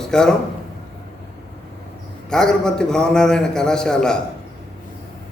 నమస్కారం. కాకరపర్తి భావనారాయణ కళాశాల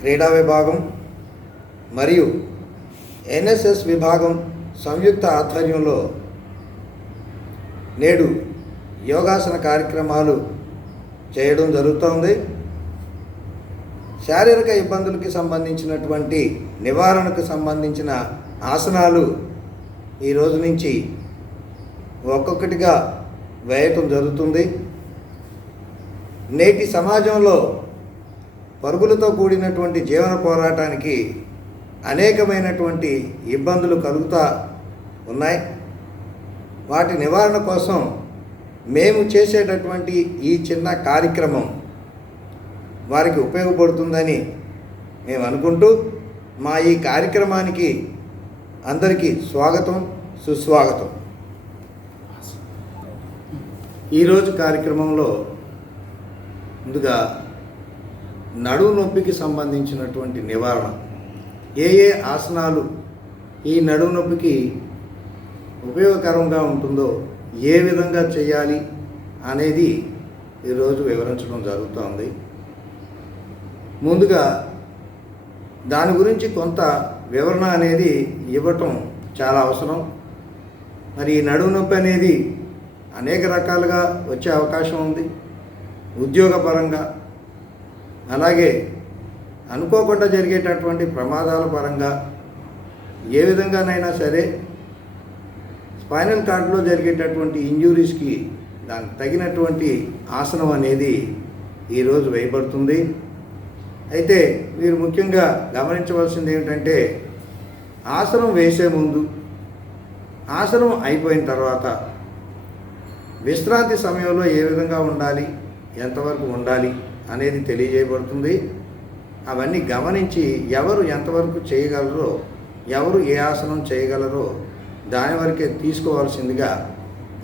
క్రీడా విభాగం మరియు ఎన్ఎస్ఎస్ విభాగం సంయుక్త ఆధ్వర్యంలో నేడు యోగాసన కార్యక్రమాలు చేయడం జరుగుతోంది. శారీరక ఇబ్బందులకి సంబంధించినటువంటి నివారణకు సంబంధించిన ఆసనాలు ఈ రోజు నుంచి ఒక్కొక్కటిగా వేయటం జరుగుతుంది. నేటి సమాజంలో పరుగులతో కూడినటువంటి జీవన పోరాటానికి అనేకమైనటువంటి ఇబ్బందులు కలుగుతూ ఉన్నాయి. వాటి నివారణ కోసం మేము చేసేటటువంటి ఈ చిన్న కార్యక్రమం వారికి ఉపయోగపడుతుందని మేము అనుకుంటూ మా ఈ కార్యక్రమానికి అందరికీ స్వాగతం సుస్వాగతం. ఈరోజు కార్యక్రమంలో ముందుగా నడువు నొప్పికి సంబంధించినటువంటి నివారణ. ఏ ఏ ఆసనాలు ఈ నడువు నొప్పికి ఉపయోగకరంగా ఉంటుందో ఏ విధంగా చేయాలి అనేది ఈరోజు వివరించడం జరుగుతోంది. ముందుగా దాని గురించి కొంత వివరణ అనేది ఇవ్వటం చాలా అవసరం. మరి ఈ నడుము నొప్పి అనేది అనేక రకాలుగా వచ్చే అవకాశం ఉంది. ఉద్యోగపరంగా అలాగే అనుకోకుండా జరిగేటటువంటి ప్రమాదాల పరంగా ఏ విధంగానైనా సరే స్పైనల్ కార్డ్లో జరిగేటటువంటి ఇంజురీస్కి దానికి తగినటువంటి ఆసనం అనేది ఈరోజు వేయబడుతుంది. అయితే మీరు ముఖ్యంగా గమనించవలసింది ఏమిటంటే ఆసనం వేసే ముందు ఆసనం అయిపోయిన తర్వాత విశ్రాంతి సమయంలో ఏ విధంగా ఉండాలి? ఎంతవరకు ఉండాలి? అనేది తెలియజేయబడుతుంది. అవన్నీ గమనించి ఎవరు ఎంతవరకు చేయగలరో ఎవరు ఏ ఆసనం చేయగలరో దాని వరకే తీసుకోవాల్సిందిగా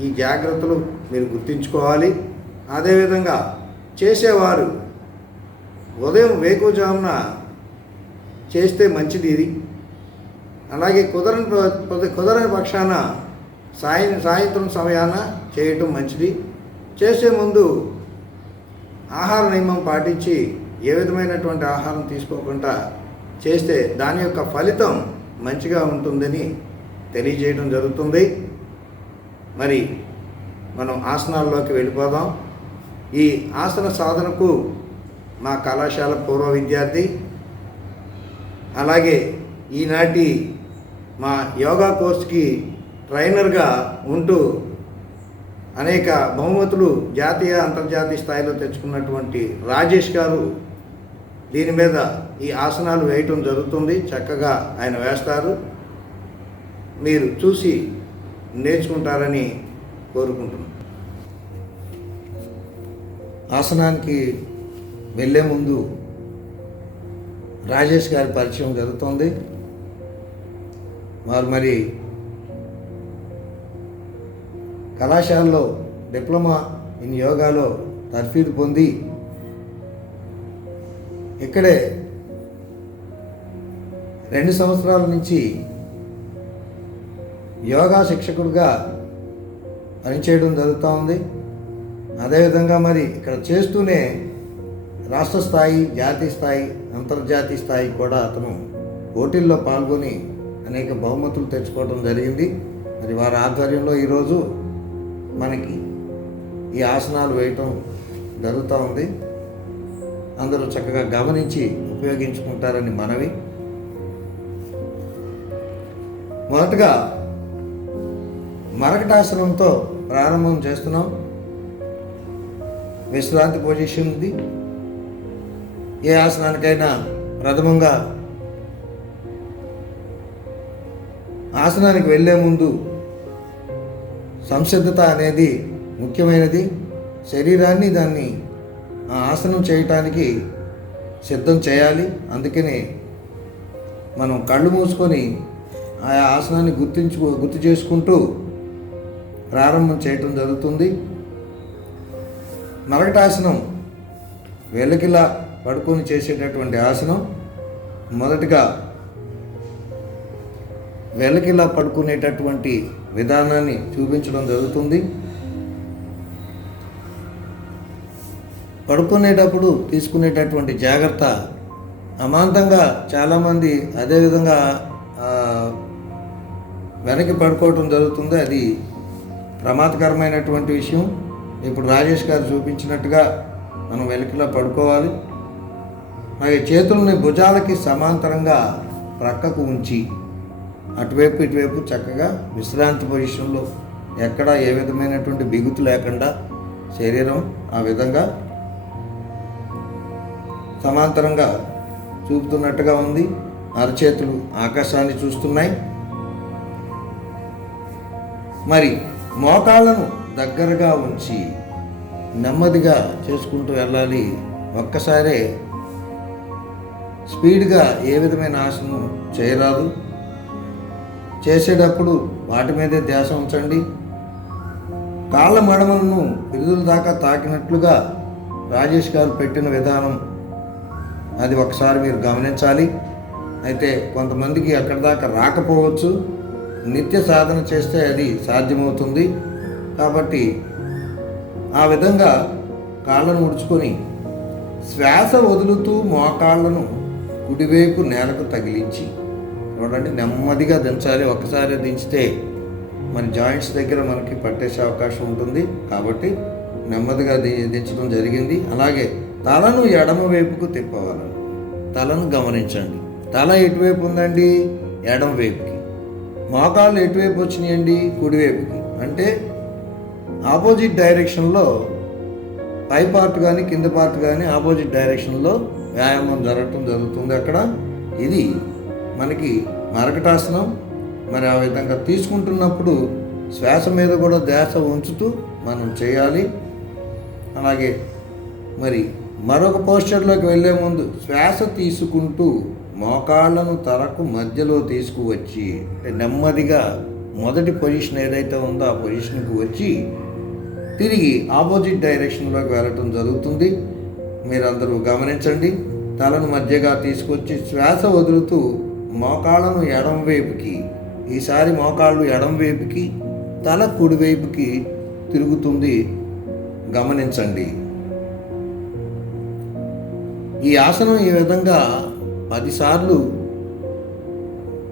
ఈ జాగ్రత్తలు మీరు గుర్తుంచుకోవాలి. అదేవిధంగా చేసేవారు ఉదయం వేకుజామున చేస్తే మంచిది ఇది. అలాగే కుదరని కుదరని పక్షాన సాయం సాయంత్రం సమయాన చేయటం మంచిది. చేసే ముందు ఆహార నియమం పాటించి ఏ విధమైనటువంటి ఆహారం తీసుకోకుండా చేస్తే దాని యొక్క ఫలితం మంచిగా ఉంటుందని తెలియజేయడం జరుగుతుంది. మరి మనం ఆసనాల్లోకి వెళ్ళిపోదాం. ఈ ఆసన సాధనకు మా కళాశాల పూర్వ విద్యార్థి అలాగే ఈనాటి మా యోగా కోర్స్కి ట్రైనర్గా ఉంటూ అనేక బహుమతులు జాతీయ అంతర్జాతీయ స్థాయిలో తెచ్చుకున్నటువంటి రాజేష్ గారు దీని మీద ఈ ఆసనాలు వేయటం జరుగుతుంది. చక్కగా ఆయన వేస్తారు. మీరు చూసి నేర్చుకుంటారని కోరుకుంటున్నాను ఆసనానికి వెళ్ళే ముందు రాజేష్ గారి పరిచయం జరుగుతుంది. వారు మరి కళాశాలలో డిప్లొమా ఇన్ యోగాలో తర్ఫీదు పొంది ఇక్కడే రెండు సంవత్సరాల నుంచి యోగా శిక్షకుడిగా పనిచేయడం జరుగుతూ ఉంది. అదేవిధంగా మరి ఇక్కడ చేస్తూనే రాష్ట్ర స్థాయి జాతీయ స్థాయి అంతర్జాతీయ స్థాయి కూడా అతను పోటీల్లో పాల్గొని అనేక బహుమతులు తెచ్చుకోవడం జరిగింది. మరి వారి ఆధ్వర్యంలో ఈరోజు మనకి ఈ ఆసనాలు వేయటం జరుగుతూ ఉంది. అందరూ చక్కగా గమనించి ఉపయోగించుకుంటారని మనవి. మొదటగా మరకటాసనంతో ప్రారంభం చేస్తున్నాం. విశ్రాంతి పొజిషన్ ఉంది. ఏ ఆసనానికైనా ప్రథమంగా ఆసనానికి వెళ్ళే ముందు సంసిద్ధత అనేది ముఖ్యమైనది. శరీరాన్ని దాన్ని ఆ ఆసనం చేయటానికి సిద్ధం చేయాలి. అందుకని మనం కళ్ళు మూసుకొని ఆయా ఆసనాన్ని గుర్తించు గుర్తు చేసుకుంటూ ప్రారంభం చేయటం జరుగుతుంది. మరకటాసనం వెలకిలా పడుకొని చేసేటటువంటి ఆసనం. మొదటిగా వెలకిలా పడుకునేటటువంటి విధానాన్ని చూపించడం జరుగుతుంది. పడుకునేటప్పుడు తీసుకునేటటువంటి జాగ్రత్త అమాంతంగా చాలామంది అదేవిధంగా వెనక్కి పడుకోవటం జరుగుతుంది. అది ప్రమాదకరమైనటువంటి విషయం. ఇప్పుడు రాజేష్ గారు చూపించినట్టుగా మనం వెనుకలో పడుకోవాలి. అలాగే చేతులని భుజాలకి సమాంతరంగా ప్రక్కకు ఉంచి అటువైపు ఇటువైపు చక్కగా విశ్రాంతి పొజిషన్లో ఎక్కడ ఏ విధమైనటువంటి బిగుతు లేకుండా శరీరం ఆ విధంగా సమాంతరంగా చూపుతున్నట్టుగా ఉంది. అరచేతులు ఆకాశాన్ని చూస్తున్నాయి. మరి మోకాళ్ళను దగ్గరగా ఉంచి నెమ్మదిగా చేసుకుంటూ వెళ్ళాలి. ఒక్కసారే స్పీడ్గా ఏ విధమైన ఆసనం చేయరాదు. చేసేటప్పుడు వాటి మీదే ధ్యాస ఉంచండి. కాళ్ళ మడమలను పిరుదుల దాకా తాకినట్లుగా రాజేష్ గారు పెట్టిన విధానం అది ఒకసారి మీరు గమనించాలి. అయితే కొంతమందికి అక్కడి దాకా రాకపోవచ్చు. నిత్య సాధన చేస్తే అది సాధ్యమవుతుంది. కాబట్టి ఆ విధంగా కాళ్ళను ఉడుచుకొని శ్వాస వదులుతూ మోకాళ్ళను కుడివైపు నేలకు తగిలించి చూడండి నెమ్మదిగా దించాలి. ఒక్కసారి దించితే మన జాయింట్స్ దగ్గర మనకి పట్టేసే అవకాశం ఉంటుంది. కాబట్టి నెమ్మదిగా ది దించడం జరిగింది. అలాగే తలను ఎడమ వైపుకు తిప్పవాలి తలను గమనించండి. తల ఎటువైపు ఉందండి? ఎడమ వైపుకి. మోకాళ్ళు ఎటువైపు వచ్చినాయండి? కుడివైపుకి అంటే ఆపోజిట్ డైరెక్షన్లో పై పార్ట్ కానీ కింద పార్ట్ కానీ ఆపోజిట్ డైరెక్షన్లో వ్యాయామం జరగటం జరుగుతుంది అక్కడ. ఇది మనకి మరకటాసనం మరి ఆ విధంగా తీసుకుంటున్నప్పుడు శ్వాస మీద కూడా ధ్యాస ఉంచుతూ మనం చేయాలి. అలాగే మరి మరొక పోస్చర్లోకి వెళ్ళే ముందు శ్వాస తీసుకుంటూ మోకాళ్ళను తలకు మధ్యలో తీసుకువచ్చి నెమ్మదిగా మొదటి పొజిషన్ ఏదైతే ఉందో ఆ పొజిషన్కి వచ్చి తిరిగి ఆపోజిట్ డైరెక్షన్లోకి వెళ్ళటం జరుగుతుంది. మీరందరూ గమనించండి. తలను మధ్యగా తీసుకొచ్చి శ్వాస వదులుతూ మోకాళ్ళను ఎడం వైపుకి ఈసారి మోకాళ్ళు ఎడం వైపుకి తల కుడివైపుకి తిరుగుతుంది. గమనించండి. ఈ ఆసనం ఈ విధంగా పదిసార్లు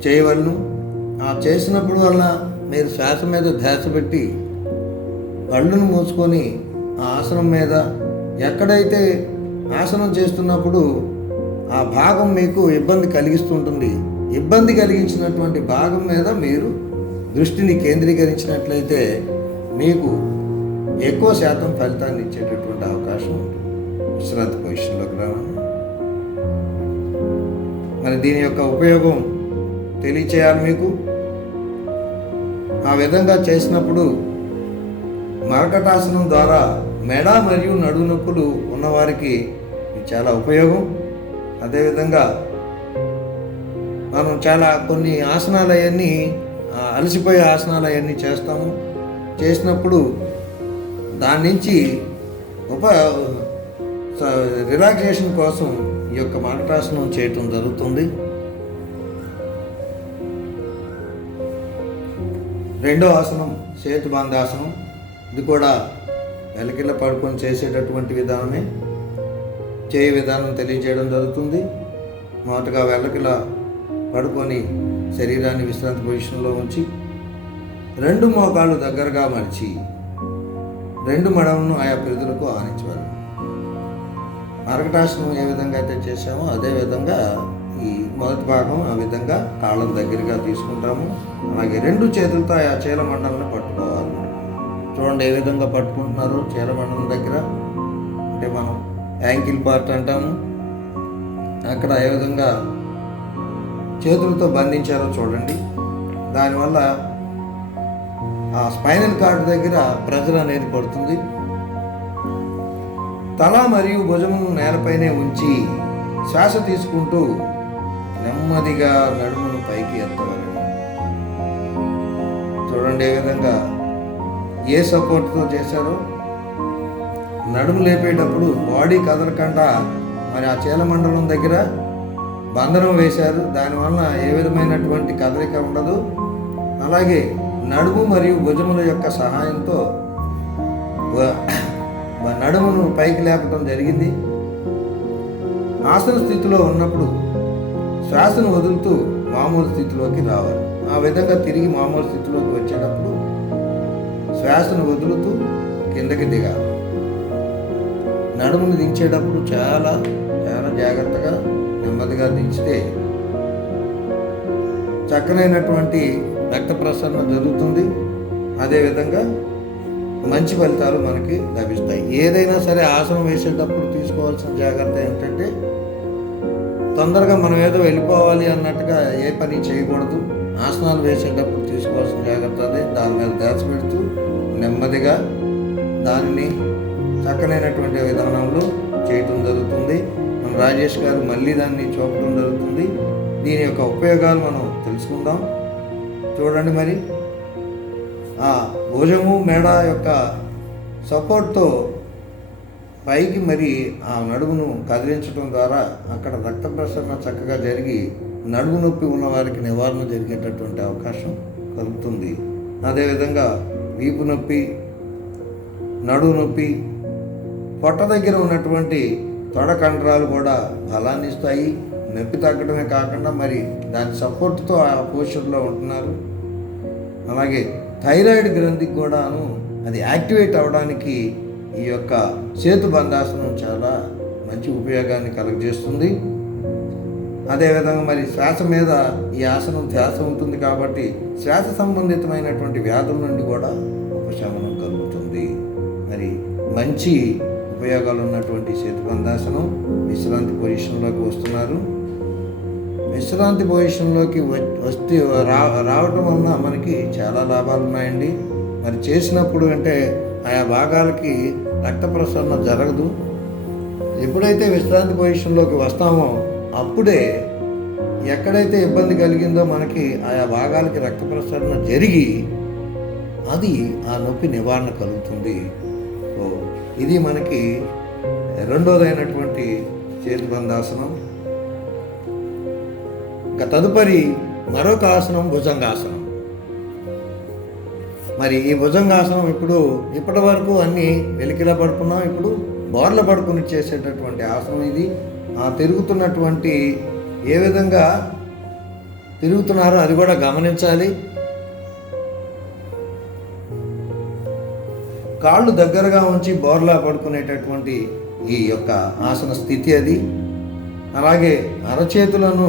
చేయవలను. ఆ చేసినప్పుడు వల్ల మీరు శ్వాస మీద ధ్యాస పెట్టి కళ్ళను మూసుకొని ఆ ఆసనం మీద ఎక్కడైతే ఆసనం చేస్తున్నప్పుడు ఆ భాగం మీకు ఇబ్బంది కలిగిస్తుంటుంది. ఇబ్బంది కలిగించినటువంటి భాగం మీద మీరు దృష్టిని కేంద్రీకరించినట్లయితే మీకు ఎక్కువ శాతం ఫలితాన్ని ఇచ్చేటటువంటి అవకాశం ఉంటుంది. విశ్రాంతి పొజిషన్లోకి రావాలి. మరి దీని యొక్క ఉపయోగం తెలియచేయాలి మీకు. ఆ విధంగా చేసినప్పుడు మరకటాసనం ద్వారా మెడ మరియు నడు నొప్పులు ఉన్నవారికి చాలా ఉపయోగం. అదేవిధంగా మనం చాలా కొన్ని ఆసనాలు అవన్నీ అలసిపోయే ఆసనాలు అవన్నీ చేస్తాము. చేసినప్పుడు దాని నుంచి ఉప రిలాక్సేషన్ కోసం ఈ యొక్క మరకటాసనం చేయటం జరుగుతుంది. రెండో ఆసనం సేతు బంధాసనం. ఇది కూడా వెలకిల్ల పడుకొని చేసేటటువంటి విధానమే. చేయ విధానం తెలియజేయడం జరుగుతుంది. మొదటగా వెళ్ళకిలా పడుకొని శరీరాన్ని విశ్రాంతి పొజిషన్లో ఉంచి రెండు మోకాళ్ళు దగ్గరగా మడిచి రెండు మడమను ఆయా ప్రజలకు ఆనించవాలి మరకటాసనం ఏ విధంగా అయితే చేశామో అదే విధంగా ఈ మొదటి భాగం ఆ విధంగా కాళ్ళను దగ్గరగా తీసుకుంటాము. అలాగే రెండు చేతులతో ఆ చీలమండలను పట్టుకోవాలి. చూడండి ఏ విధంగా పట్టుకుంటున్నారు చీలమండలం దగ్గర. అంటే మనం యాంకిల్ పార్ట్ అంటాము. అక్కడ ఏ విధంగా చేతులతో బంధించారో చూడండి. దానివల్ల ఆ స్పైనల్ కార్డ్ దగ్గర ప్రెజర్ అనేది పడుతుంది. తల మరియు భుజమును నేలపైనే ఉంచి శ్వాస తీసుకుంటూ నెమ్మదిగా నడుమును పైకి ఎత్తవలను చూడండి ఏ విధంగా ఏ సపోర్ట్తో చేశారో. నడుము లేపేటప్పుడు బాడీ కదలకుండా మరి ఆ చీలమండలం దగ్గర బంధనం వేశారు. దానివల్ల ఏ విధమైనటువంటి కదలిక ఉండదు. అలాగే నడుము మరియు భుజముల యొక్క సహాయంతో నడుమును పైకి లేపటం జరిగింది. ఆసన స్థితిలో ఉన్నప్పుడు శ్వాసను వదులుతూ మామూలు స్థితిలోకి రావాలి. ఆ విధంగా తిరిగి మామూలు స్థితిలోకి వచ్చేటప్పుడు శ్వాసను వదులుతూ కిందకి దిగాలి. నడుమును దించేటప్పుడు చాలా చాలా జాగ్రత్తగా నెమ్మదిగా దించితే చక్కనైనటువంటి రక్త ప్రసరణ జరుగుతుంది. అదేవిధంగా మంచి ఫలితాలు మనకి లభిస్తాయి. ఏదైనా సరే ఆసనం వేసేటప్పుడు తీసుకోవాల్సిన జాగ్రత్త ఏంటంటే తొందరగా మనం ఏదో వెళ్ళిపోవాలి అన్నట్టుగా ఏ పని చేయకూడదు. ఆసనాలు వేసేటప్పుడు తీసుకోవాల్సిన జాగ్రత్త అదే. దాని మీద దాచి పెడుతూ నెమ్మదిగా దానిని చక్కనైనటువంటి విధానంలో చేయటం జరుగుతుంది. మన రాజేష్ గారు మళ్ళీ దాన్ని చూపడం జరుగుతుంది. దీని యొక్క ఉపయోగాలు మనం తెలుసుకుందాం. చూడండి మరి. ఆ భుజము మేడ యొక్క సపోర్ట్తో పైకి మరి ఆ నడుమును కదిలించడం ద్వారా అక్కడ రక్త ప్రసరణ చక్కగా జరిగి నడుము నొప్పి ఉన్న వారికి నివారణ జరిగేటటువంటి అవకాశం కలుగుతుంది. అదేవిధంగా వీపు నొప్పి నడుము నొప్పి పొట్ట దగ్గర ఉన్నటువంటి తొడ కండరాలు కూడా బలాన్ని ఇస్తాయి. నొప్పి తగ్గడమే కాకుండా మరి దాని సపోర్ట్తో ఆ పోస్చర్లో ఉంటున్నారు. అలాగే థైరాయిడ్ గ్రంథికి కూడాను అది యాక్టివేట్ అవ్వడానికి ఈ యొక్క సేతు బంధాసనం చాలా మంచి ఉపయోగాన్ని కలుగజేస్తుంది. అదేవిధంగా మరి శ్వాస మీద ఈ ఆసనం ధ్యాస ఉంటుంది కాబట్టి శ్వాస సంబంధితమైనటువంటి వ్యాధుల నుండి కూడా ఉపశమనం కలుగుతుంది. మరి మంచి ఉపయోగాలు ఉన్నటువంటి సేతుబంధాసనం విశ్రాంతి పొజిషన్లోకి వస్తున్నారు. విశ్రాంతి పొజిషన్లోకి వస్తే రా రావటం వలన మనకి చాలా లాభాలు ఉన్నాయండి. మరి చేసినప్పుడు అంటే ఆయా భాగాలకి రక్త ప్రసరణ జరగదు. ఎప్పుడైతే విశ్రాంతి పొజిషన్లోకి వస్తామో అప్పుడే ఎక్కడైతే ఇబ్బంది కలిగిందో మనకి ఆయా భాగాలకి రక్త ప్రసరణ జరిగి అది ఆ నొప్పి నివారణ కలుగుతుంది. ఇది మనకి రెండోదైనటువంటి చేతిబంధాసనం. ఇంకా తదుపరి మరొక ఆసనం భుజంగాసనం. మరి ఈ భుజంగాసనం ఇప్పుడు ఇప్పటి వరకు అన్ని వెలికిలా పడుకున్నాం. ఇప్పుడు బోర్ల పడుకుని చేసేటటువంటి ఆసనం ఇది. ఆ తిరుగుతున్నటువంటి ఏ విధంగా తిరుగుతున్నారో అది కూడా గమనించాలి. కాళ్ళు దగ్గరగా ఉంచి బోర్లా పడుకునేటటువంటి ఈ యొక్క ఆసన స్థితి అది. అలాగే అరచేతులను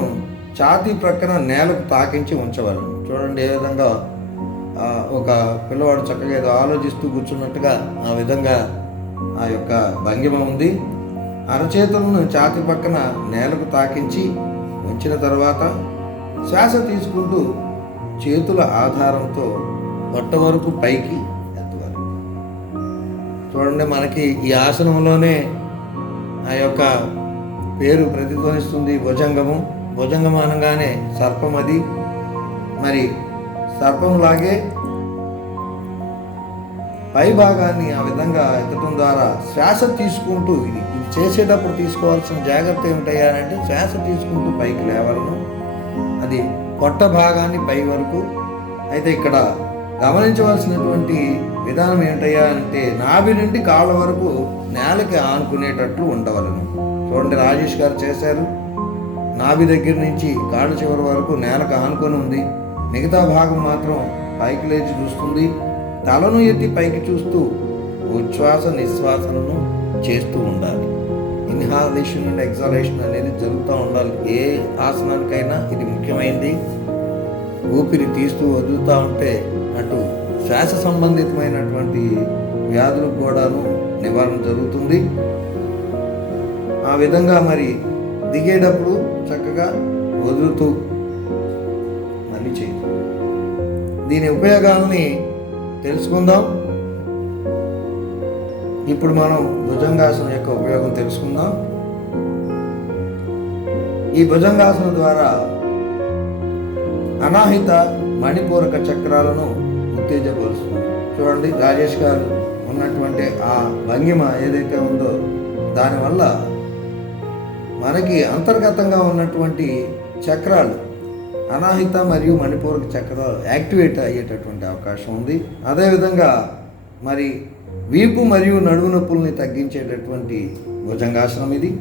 ఛాతీ ప్రక్కన నేలకు తాకించి ఉంచవలను. చూడండి ఏ విధంగా ఒక పిల్లవాడు చక్కగా ఏదో ఆలోచిస్తూ కూర్చున్నట్టుగా ఆ విధంగా ఆ యొక్క భంగిమ ఉంది. అరచేతులను ఛాతీ పక్కన నేలకు తాకించి ఉంచిన తర్వాత శ్వాస తీసుకుంటూ చేతుల ఆధారంతో పొట్ట వరకు పైకి చూడండి మనకి ఈ ఆసనంలోనే ఆ యొక్క పేరు ప్రతిధ్వనిస్తుంది భుజంగము. భుజంగం అనగానే సర్పం అది. మరి సర్పంలాగే పై భాగాన్ని ఆ విధంగా ఎత్తడం ద్వారా శ్వాస తీసుకుంటూ ఇది ఇది చేసేటప్పుడు తీసుకోవాల్సిన జాగ్రత్త ఏమిటయ్యా అంటే శ్వాస తీసుకుంటూ పైకి లేవలను అది పొట్ట భాగాన్ని పై వరకు. అయితే ఇక్కడ గమనించవలసినటువంటి విధానం ఏంటయ్యా అంటే నాభి నుండి కాళ్ళ వరకు నేలకి ఆనుకునేటట్లు ఉండవలను. చూడండి రాజేష్ గారు చేశారు. నాభి దగ్గర నుంచి కాళ్ళ చివరి వరకు నేలకు ఆనుకొని ఉంది. మిగతా భాగం మాత్రం పైకి లేచి చూస్తుంది. తలను ఎత్తి పైకి చూస్తూ ఉచ్ఛ్వాస నిశ్వాసలను చేస్తూ ఉండాలి. ఇన్హాలేషన్ అండ్ ఎగ్జాలేషన్ అనేది జరుగుతూ ఉండాలి. ఏ ఆసనానికైనా ఇది ముఖ్యమైనది ఊపిరి తీస్తూ వదులుతూ ఉంటే అటు శ్వాస సంబంధితమైనటువంటి వ్యాధులకు కూడాను నివారణ జరుగుతుంది. ఆ విధంగా మరి దిగేటప్పుడు చక్కగా వదులుతూ మళ్ళీ చేయి. దీని ఉపయోగాలని తెలుసుకుందాం. ఇప్పుడు మనం భుజంగాసనం యొక్క ఉపయోగం తెలుసుకుందాం. ఈ భుజంగాసనం ద్వారా అనాహిత మణిపూరక చక్రాలను ఉత్తేజపరుస్తుంది చూడండి రాజేష్ గారు ఉన్నటువంటి ఆ భంగిమ ఏదైతే ఉందో దానివల్ల మనకి అంతర్గతంగా ఉన్నటువంటి చక్రాలు అనాహిత మరియు మణిపూరక చక్రాలు యాక్టివేట్ అయ్యేటటువంటి అవకాశం ఉంది. అదేవిధంగా మరి వీపు మరియు నడుము నొప్పుల్ని తగ్గించేటటువంటి భుజంగాసనం ఇది.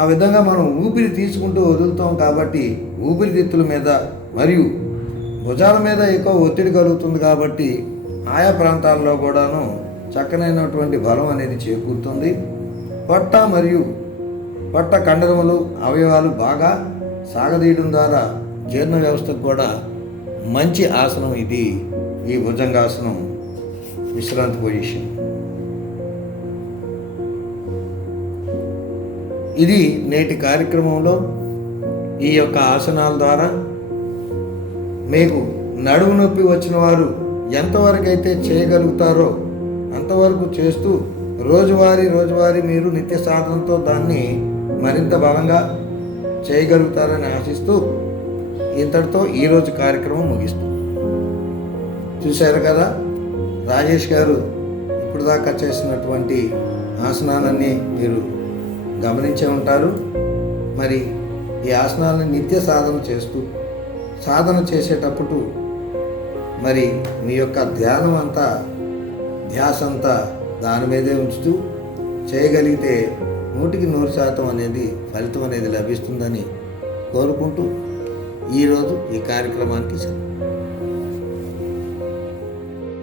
ఆ విధంగా మనం ఊపిరి తీసుకుంటూ వదులుతాం కాబట్టి ఊపిరితిత్తుల మీద మరియు భుజాల మీద ఎక్కువ ఒత్తిడి కలుగుతుంది కాబట్టి ఆయా ప్రాంతాల్లో కూడాను చక్కనైనటువంటి బలం అనేది చేకూరుతుంది. పొట్ట మరియు పొట్ట కండరములు అవయవాలు బాగా సాగదీయడం ద్వారా జీర్ణ వ్యవస్థకు కూడా మంచి ఆసనం ఇది. ఈ భుజంగాసనం విశ్రాంతి పొజిషన్. ఇది నేటి కార్యక్రమంలో ఈ యొక్క ఆసనాల ద్వారా మీకు నడుము నొప్పి వచ్చిన వారు ఎంతవరకు అయితే చేయగలుగుతారో అంతవరకు చేస్తూ రోజువారీ రోజువారీ మీరు నిత్య సాధనతో దాన్ని మరింత బలంగా చేయగలుగుతారని ఆశిస్తూ ఇంతటితో ఈరోజు కార్యక్రమం ముగిస్తూ. చూశారు కదా? రాజేష్ గారు ఇప్పుడు దాకా చేసినటువంటి ఆసనాలన్నీ మీరు గమనించే ఉంటారు. మరి ఈ ఆసనాలను నిత్య సాధన చేస్తూ సాధన చేసేటప్పుడు మరి మీ యొక్క ధ్యానం అంతా ధ్యాస అంతా దాని మీదే ఉంచుతూ చేయగలిగితే నూటికి నూరు శాతం అనేది ఫలితం అనేది లభిస్తుందని కోరుకుంటూ ఈరోజు ఈ కార్యక్రమానికి సెలవు